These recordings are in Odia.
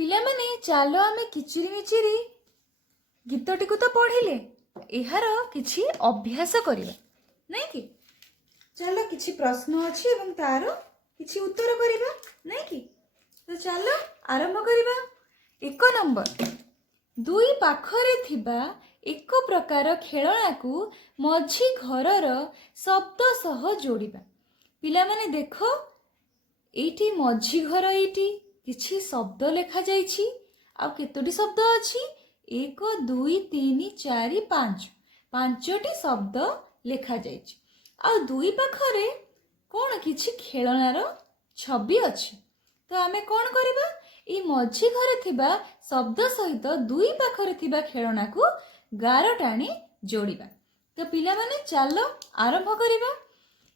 ପିଲାମାନେ ଚାଲ ଆମେ କିଚିରି ମିଚିରି ଗୀତଟିକୁ ତ ପଢ଼ିଲେ, ଏହାର କିଛି ଅଭ୍ୟାସ କରିବା ନାଇଁ କି? ଚାଲ କିଛି ପ୍ରଶ୍ନ ଅଛି ଏବଂ ତାର କିଛି ଉତ୍ତର କରିବା ନାଇଁ କି? ତ ଚାଲ ଆରମ୍ଭ କରିବା। 1 ନମ୍ବର, ଦୁଇ ପାଖରେ ଥିବା ଏକ ପ୍ରକାର ଖେଳଣାକୁ ମଝି ଘରର ଶବ୍ଦ ସହ ଯୋଡ଼ିବା। ପିଲାମାନେ ଦେଖ, ଏଇଠି ମଝି ଘର, ଏଇଠି କିଛି ଶବ୍ଦ ଲେଖାଯାଇଛି। ଆଉ କେତୋଟି ଶବ୍ଦ ଅଛି? 1 2 3 4 5, 5ଟି ଶବ୍ଦ ଲେଖାଯାଇଛି। ଆଉ ଦୁଇ ପାଖରେ କ'ଣ କିଛି ଖେଳଣାର ଛବି ଅଛି। ତ ଆମେ କ'ଣ କରିବା? ଏଇ ମଝି ଘରେ ଥିବା ଶବ୍ଦ ସହିତ ଦୁଇ ପାଖରେ ଥିବା ଖେଳଣାକୁ ଗାର ଟାଣି ଯୋଡ଼ିବା। ତ ପିଲାମାନେ ଚାଲ ଆରମ୍ଭ କରିବା।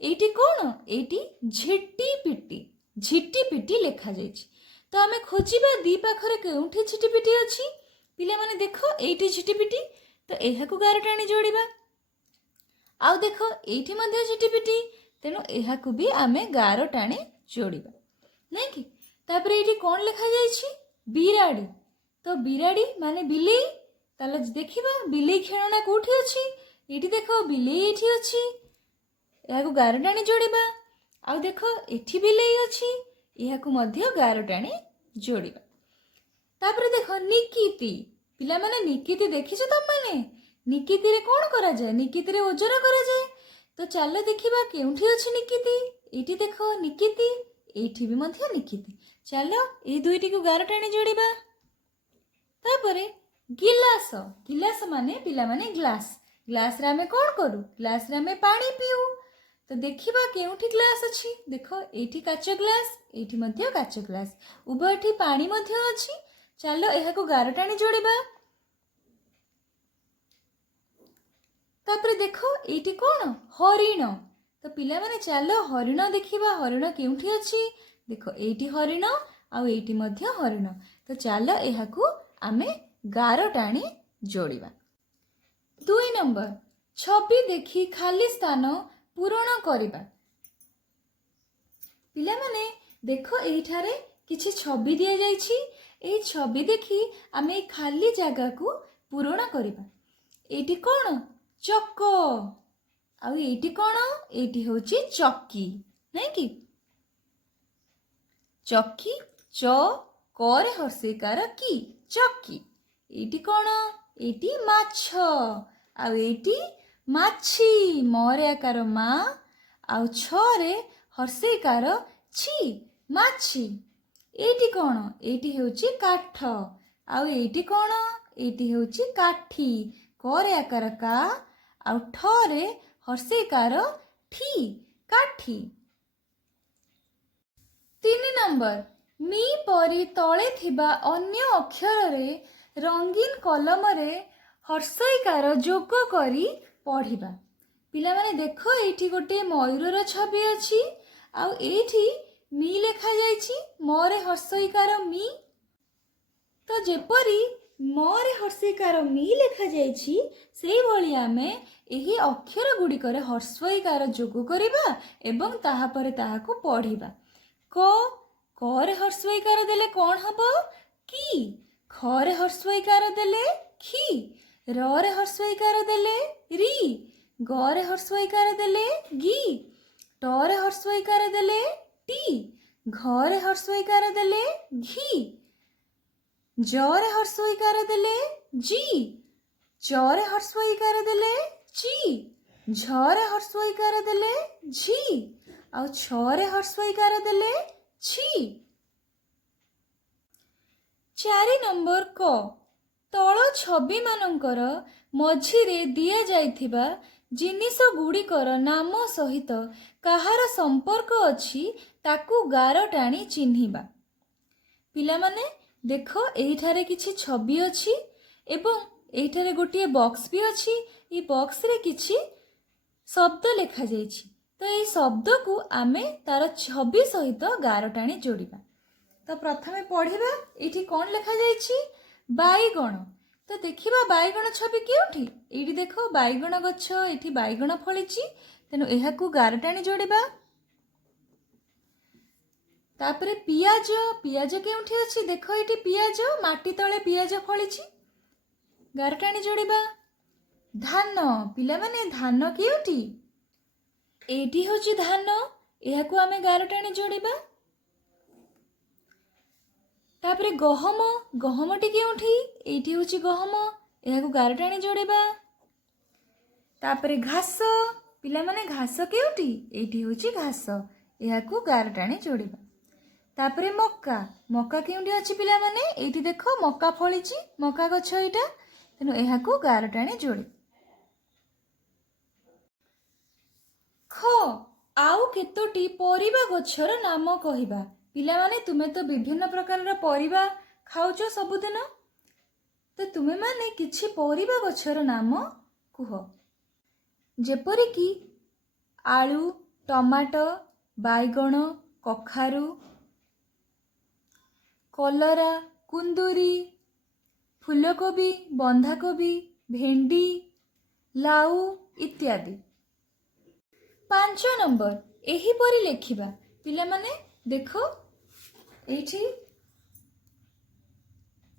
ଏଇଠି କ'ଣ? ଏଇଠି ଝିଟିପିଟି, ଝିଟିପିଟି ଲେଖାଯାଇଛି। ତ ଆମେ ଖୋଜିବା ଦି ପାଖରେ କେଉଁଠି ଝିଟିପିଟି ଅଛି। ପିଲାମାନେ ଦେଖ, ଏଇଠି ଝିଟିପିଟି, ତ ଏହାକୁ ଗାର ଟାଣି ଯୋଡ଼ିବା। ଆଉ ଦେଖ, ଏଇଠି ମଧ୍ୟ ଝିଟିପିଟି, ତେଣୁ ଏହାକୁ ବି ଆମେ ଗାର ଟାଣି ଯୋଡ଼ିବା ନାଇଁ କି? ତାପରେ ଏଇଠି କ'ଣ ଲେଖାଯାଇଛି? ବିରାଡ଼ି। ତ ବିରାଡ଼ି ମାନେ ବିଲେଇ। ତାହେଲେ ଦେଖିବା ବିଲେଇ ଖେଳଣା କୋଉଠି ଅଛି। ଏଇଠି ଦେଖ, ବିଲେଇ ଏଇଠି ଅଛି, ଏହାକୁ ଗାର ଟାଣି ଯୋଡ଼ିବା। ଆଉ ଦେଖ, ଏଠି ବିଲେଇ ଅଛି, ଏହାକୁ ମଧ୍ୟ ଗାର ଟାଣି ଯୋଡ଼ିବା। ତାପରେ ଦେଖ ନିକିତି। ପିଲାମାନେ ନିକିତି ଦେଖିଛ ତମମାନେ? ନିକିତିରେ କ'ଣ କରାଯାଏ? ନିକିତିରେ ଓଜନ କରାଯାଏ। ତ ଚାଲ ଦେଖିବା କେଉଁଠି ଅଛି ନିକିତି। ଏଇଠି ଦେଖ ନିକିତି, ଏଇଠି ବି ମଧ୍ୟ ନିକିତି। ଚାଲ ଏଇ ଦୁଇଟିକୁ ଗାର ଟାଣି ଯୋଡ଼ିବା। ତାପରେ ଗିଲାସ। ଗିଲାସ ମାନେ ପିଲାମାନେ ଗ୍ଲାସ। ଗ୍ଲାସରେ ଆମେ କ'ଣ କରୁ? ଗ୍ଲାସରେ ଆମେ ପାଣି ପିଉ। ତ ଦେଖିବା କେଉଁଠି ଗ୍ଲାସ ଅଛି। ଦେଖ, ଏଇଠି କାଚ ଗ୍ଲାସ, ଏଇଠି ମଧ୍ୟ କାଚ ଗ୍ଲାସ, ଉଭୟଠି ପାଣି ମଧ୍ୟ ଅଛି। ଚାଲ ଏହାକୁ ଗାର ଟାଣି ଯୋଡ଼ିବା। ତାପରେ ଦେଖ, ଏଇଠି କ'ଣ? ହରିଣ। ତ ପିଲାମାନେ ଚାଲ ହରିଣ ଦେଖିବା, ହରିଣ କେଉଁଠି ଅଛି। ଦେଖ, ଏଇଠି ହରିଣ, ଆଉ ଏଇଠି ମଧ୍ୟ ହରିଣ। ତ ଚାଲ ଏହାକୁ ଆମେ ଗାର ଟାଣି ଯୋଡ଼ିବା। 2 ନମ୍ବର, ଛବି ଦେଖି ଖାଲି ସ୍ଥାନ ପୂରଣ କରିବା। ପିଲାମାନେ ଦେଖ, ଏଇଠାରେ କିଛି ଛବି ଦିଆଯାଇଛି। ଏହି ଛବି ଦେଖି ଆମେ এই ଖାଲି ଜାଗାକୁ ପୂରଣ କରିବା। ଏଇଠି କ'ଣ? ଚକ। ଆଉ ଏଇଠି କ'ଣ? ଏଇଠି ହେଉଛି ଚକି ନାଇଁ କି? ଚକି, ଚ କରେ ହର୍ଷେଇକାର କି, ଚକି। ଏଇଠି କ'ଣ? ଏଇଠି ମାଛ। ଆଉ ଏଇଠି ମାଛି, ମରେ ଆକାର ମା, ଆଉ ଛରେ ହର୍ଷେଇକାର ଛି, ମାଛି। ଏଇଠି କ'ଣ? ଏଇଠି ହେଉଛି କାଠ। ଆଉ ଏଇଠି କ'ଣ? ଏଇଠି ହେଉଛି କାଠି, କରେ ଆକାର କା, ଆଉ ଠରେ ହର୍ଷେଇକାର ଠି, କାଠି। 3 ନମ୍ବର, ମି ପରି ତଳେ ଥିବା ଅନ୍ୟ ଅକ୍ଷରରେ ରଙ୍ଗୀନ କଲମରେ ହର୍ଷଇକାର ଯୋଗ କରି ପଢ଼ିବା। ପିଲାମାନେ ଦେଖ, ଏଇଠି ଗୋଟେ ମୟୂରର ଛବି ଅଛି, ଆଉ ଏଇଠି ମି ଲେଖାଯାଇଛି, ମରେ ହର୍ଷଇକାର ମି। ତ ଯେପରି ମରେ ହର୍ଷଇକାର ମି ଲେଖାଯାଇଛି, ସେଇଭଳି ଆମେ ଏହି ଅକ୍ଷର ଗୁଡ଼ିକରେ ହର୍ଷଇକାର ଯୋଗ କରିବା ଏବଂ ତାହାପରେ ତାହାକୁ ପଢ଼ିବା। କ, କରେ ହର୍ଷଇକାର ଦେଲେ କ'ଣ ହବ? କି। ଖରେ ହର୍ଷଇକାର ଦେଲେ ଖି, ରରେ ହର୍ଷଇକାର ଦେଲେ ରି, ଗରେ ହର୍ଷଇକାର ଦେଲେ ଗି, ଟରେ ହର୍ଷଇକାର ଦେଲେ ଟି, ଘରେ ହର୍ଷଇକାର ଦେଲେ ଘି, ଜରେ ହର୍ଷଇକାର ଦେଲେ ଜି, ଚରେ ହର୍ଷଇକାର ଦେଲେ ଚି, ଝରେ ହର୍ଷଇକାର ଦେଲେ ଝି, ଆଉ ଛରେ ହର୍ଷଇକାର ଦେଲେ ଛି। 4 ନମ୍ବର, କ ତଳ ଛବିମାନଙ୍କର ମଝିରେ ଦିଆଯାଇଥିବା ଜିନିଷ ଗୁଡ଼ିକର ନାମ ସହିତ କାହାର ସମ୍ପର୍କ ଅଛି ତାକୁ ଗାର ଟାଣି ଚିହ୍ନିବା। ପିଲାମାନେ ଦେଖ, ଏଇଠାରେ କିଛି ଛବି ଅଛି ଏବଂ ଏଇଠାରେ ଗୋଟିଏ ବକ୍ସ ବି ଅଛି। এই ବକ୍ସରେ କିଛି ଶବ୍ଦ ଲେଖାଯାଇଛି। ତ এই ଶବ୍ଦକୁ ଆମେ ତାର ଛବି ସହିତ ଗାର ଟାଣି ଯୋଡ଼ିବା। ତ ପ୍ରଥମେ ପଢ଼ିବା, ଏଇଠି କ'ଣ ଲେଖାଯାଇଛି? ବାଇଗଣ। ତ ଦେଖିବା ବାଇଗଣ ଛବି କେଉଁଠି? ଏଇଠି ଦେଖ, ବାଇଗଣ ଗଛ, ଏଇଠି ବାଇଗଣ ଫଳିଛି, ତେଣୁ ଏହାକୁ ଗାର ଟାଣି ଯୋଡ଼ିବା। तापरे पियाज पियाज केउठी अछि देखो एठी पियाज माटी तळे पियाज फळिछि गारटाणी जोड़िबा धान पिला माने धान केउठी एठी होछि धान एहाकु आमे गारटाणी जोड़िबा तापरे गहम गहमटी केउठी एठी होछि गहम एहाकु गारटाणी जोड़िबा तापरे घास पिला माने घास केउठी एठी होछि घास एहाकु गारटाणी जोड़िबा तापरे मक्का मक्का केउठी अछि पिला माने एठी देखो मक्का फळिछि मक्का गछ एटा तेनु एहाकु गारटाणी जोड़ी ख आउ केतोटी परिबा गछर नाम कहिबा पिला माने तुमे तो विभिन्न प्रकारर परिबा खाउछ सबुदिन तो तुमे माने किछि परिबा गछर नाम कुह जेपरि कि आलू टमाटो बाइगण कखारू कलरा कुंदुरी फूलकोबी बंधाकोबी भेंडी लाउ इत्यादि 5 नंबर एही परी लेखिबा पिला माने देखो एठी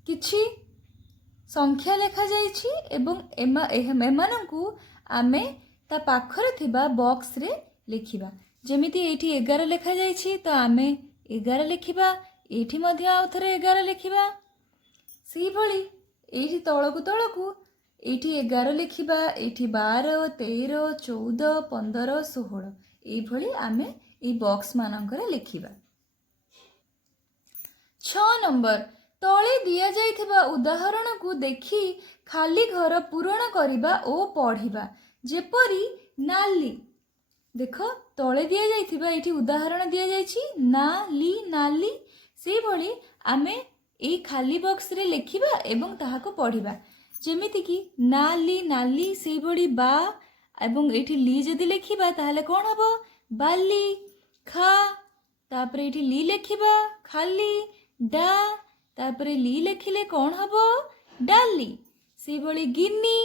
किछि संख्या लेखा जाइछि एवं एमानंकु आमे ता पाखरे थिबा बॉक्स रे लिखिबा जेमिति एठी 11 लेखा जाइछि तो आमे 11 लिखिबा एठी मध्ये आउ थरे 11 लिखिबा सेही भली एठी तळकु एठी 11 लिखिबा एठी 12 13 14 15 16 एही भली आमे ए बॉक्स मानकरे लिखिबा 6 नंबर तळे दिया जाइथिबा उदाहरण को देखि खाली घर पूरण करिबा ओ पढ़िबा जेपरी नाली देखो तळे दिया जाइथिबा एठी उदाहरण दिया जाइछि नाली नाली से भली आमे ए खाली बॉक्स रे लिखिबा एवं ताहाको पढ़िबा जेमिति कि नाली नाली से भली बा एवं एठी ली जदि लिखिबा ताहले कोन हबो बाली खा तापरे एठी ली लिखिबा खाली डा तापरे ली लिखिले कोन हबो डाली से भली गिन्नी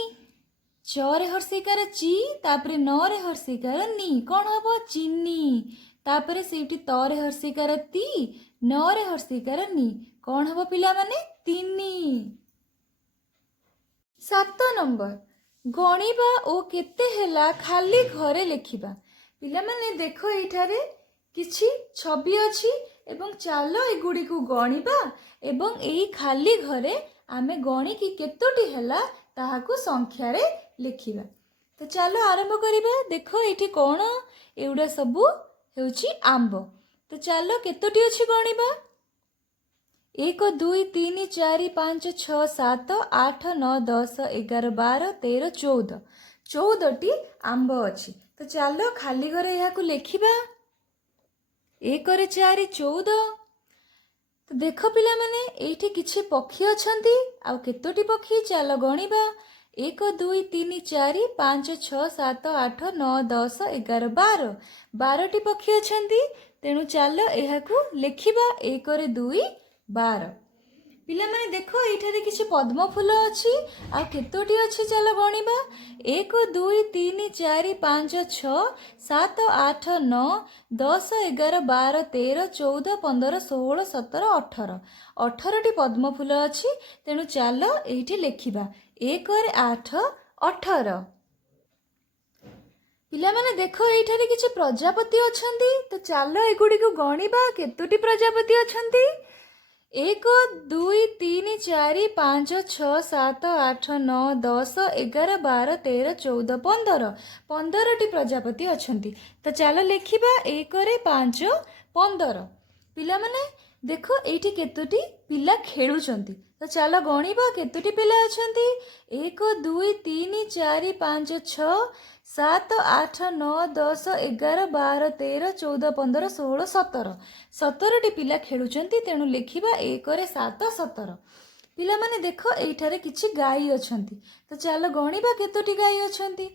चरे हर्षिकार ची तापरे नरे हर्षिकार नी कोन हबो चिन्नी तापरे सेठी तरे हर्षिकार ती नरे हर्षिकार नी कोन हबो पिला माने तिनी 7 नंबर गणिबा ओ केते हेला खाली घरे लिखिबा पिला माने देखो एठारे किछि छवि अछि एवं चालो एगुडी को गणिबा एवं एई खाली घरे आमे गणी की केतोटी हेला ताहाकू संख्या रे लिखिबा तो चलो आरंभ करिबा देखो एठी कोन एउडा सबु हेउची आंबो तो चलो केतोटी अछि गणिबा 1 2 3 4 5 6 7 8 9 10 11 12 13 14 14टी आंब अछि तो चलो खाली घरे याकू लिखिबा 1 रे 4 14 तो देखो पिला माने एठी किछि पक्षी अछंती आ केतोटी पक्षी चलो गणिबा 1 2 3 4 5 6 7 8 9 10 11 12 12टी पक्षी अछंती तेनु चलो एहाकू लिखिबा 1 रे 2 12 पिला माने देखो एठारे किछि पद्म फूल अछि आ केतोटी अछि चलो गणिबा 1 2 3 4 5 6 7 8 9 10 11 12 13 14 15 16 17 18 18टी पद्म फूल अछि तेनु चलो एठी लिखिबा 1 रे 8 18 पिला माने देखो एठारे किछि प्रजापति अछंती तो चलो एगुडी को गणिबा केतोटी प्रजापति अछंती 1 2 3 4 5 6 7 8 9 10 11 12 13 14 15 15टी प्रजापति अछंती तो चलो लिखिबा 1 रे 5 15 पिला माने देखो एठी केतोटी पिला खेलुचंती तो चलो गणिबा केतोटी पिला अछंती 1 2 3 4 5 6 7 8 9 10 11 12 13 14 15 16 17 17टी पिला खेलुचंती तेणु लिखिबा 1 रे 7 17 पिला माने देखो एठारे किछि गाई अछंती तो चलो गणिबा केतोटी गाई अछंती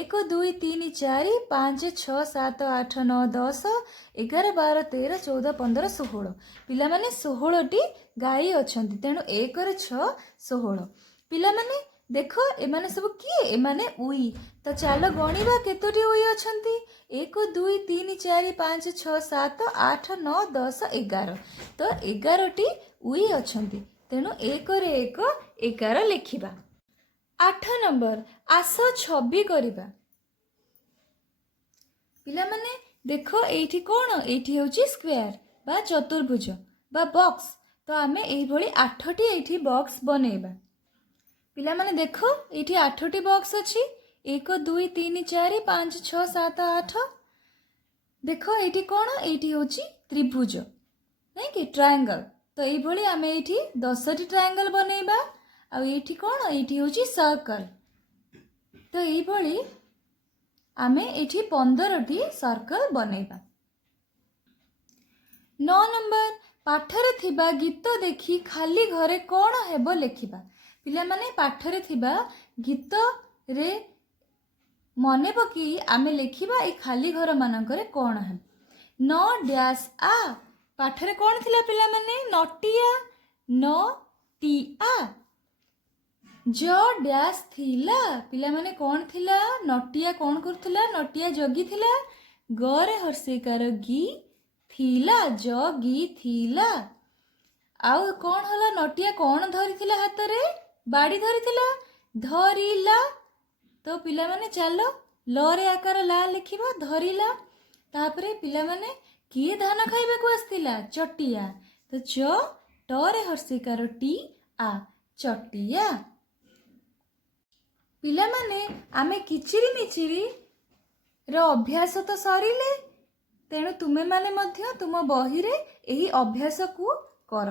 1 2 3 4 5 6 7 8 9 10 11 12 13 14 15 16 पिला माने 16टी गाई अछंती तेणु 1 रे 6 16 पिला माने ଦେଖ ଏମାନେ ସବୁ କିଏ? ଏମାନେ ଉଇ। ତ ଚାଲ ଗଣିବା କେତୋଟି ଉଇ ଅଛନ୍ତି। 1 2 3 4 5 6 7 8 9 10 11। ତ 11ଟି ଉଇ ଅଛନ୍ତି। ତେଣୁ 1ରେ 1 11 ଲେଖିବା। 8 ନମ୍ବର, ଆସ ଛବି କରିବା। ପିଲାମାନେ ଦେଖ ଏଇଠି କ'ଣ? ଏଇଠି ହେଉଛି ସ୍କ୍ୱାର ବା ଚତୁର୍ଭୁଜ ବା ବକ୍ସ। ତ ଆମେ ଏଇଭଳି 8ଟି ଏଇଠି ବକ୍ସ ବନେଇବା। ପିଲାମାନେ ଦେଖ ଏଇଠି 8ଟି ବକ୍ସ ଅଛି। 1 2 3 4 5 6 7 8। ଦେଖ ଏଇଠି କ'ଣ? ଏଇଠି ହେଉଛି ତ୍ରିଭୁଜ, ନାଇଁ କି ଟ୍ରାୟାଙ୍ଗଲ। ତ ଏଇଭଳି ଆମେ ଏଇଠି 10ଟି ଟ୍ରାୟାଙ୍ଗଲ ବନେଇବା। ଆଉ ଏଇଠି କ'ଣ? ଏଇଠି ହେଉଛି ସର୍କଲ। ତ ଏଇଭଳି ଆମେ ଏଇଠି 15ଟି ସର୍କଲ ବନେଇବା। 9 ନମ୍ବର, ପାଠରେ ଥିବା ଗୀତ ଦେଖି ଖାଲି ଘରେ କ'ଣ ହେବ ଲେଖିବା। ପିଲାମାନେ ପାଠରେ ଥିବା ଗୀତରେ ମନେ ପକେଇ ଆମେ ଲେଖିବା ଏଇ ଖାଲି ଘର ମାନଙ୍କରେ କ'ଣ ହେବ। ନ ଡ୍ୟାସ୍ ଆ, ପାଠରେ କ'ଣ ଥିଲା ପିଲାମାନେ? ନଟିଆ, ନଟିଆ। ଜ ଡ୍ୟାସ୍ ଥିଲା, ପିଲାମାନେ କ'ଣ ଥିଲା? ନଟିଆ କ'ଣ କରୁଥିଲା? ନଟିଆ ଜଗିଥିଲା। ଗରେ ହର୍ଷେଇକାର ଗି ଥିଲା, ଜଗି ଥିଲା। ଆଉ କ'ଣ ହେଲା? ନଟିଆ କ'ଣ ଧରିଥିଲା ହାତରେ? ବାଡ଼ି ଧରିଥିଲା, ଧରିଲା। ତ ପିଲାମାନେ ଚାଲ ଲରେ ଆକାର ଲା ଲେଖିବା, ଧରିଲା। ତାପରେ ପିଲାମାନେ କିଏ ଧାନ ଖାଇବାକୁ ଆସିଥିଲା? ଚଟିଆ। ତ ଚ ଟରେ ହର୍ଷିକାର ଟି ଆ, ଚଟିଆ। ପିଲାମାନେ ଆମେ କିଚିରି ମିଚିରି ର ଅଭ୍ୟାସ ତ ସରିଲେ, ତେଣୁ ତୁମେମାନେ ମଧ୍ୟ ତୁମ ବହିରେ ଏହି ଅଭ୍ୟାସକୁ କର।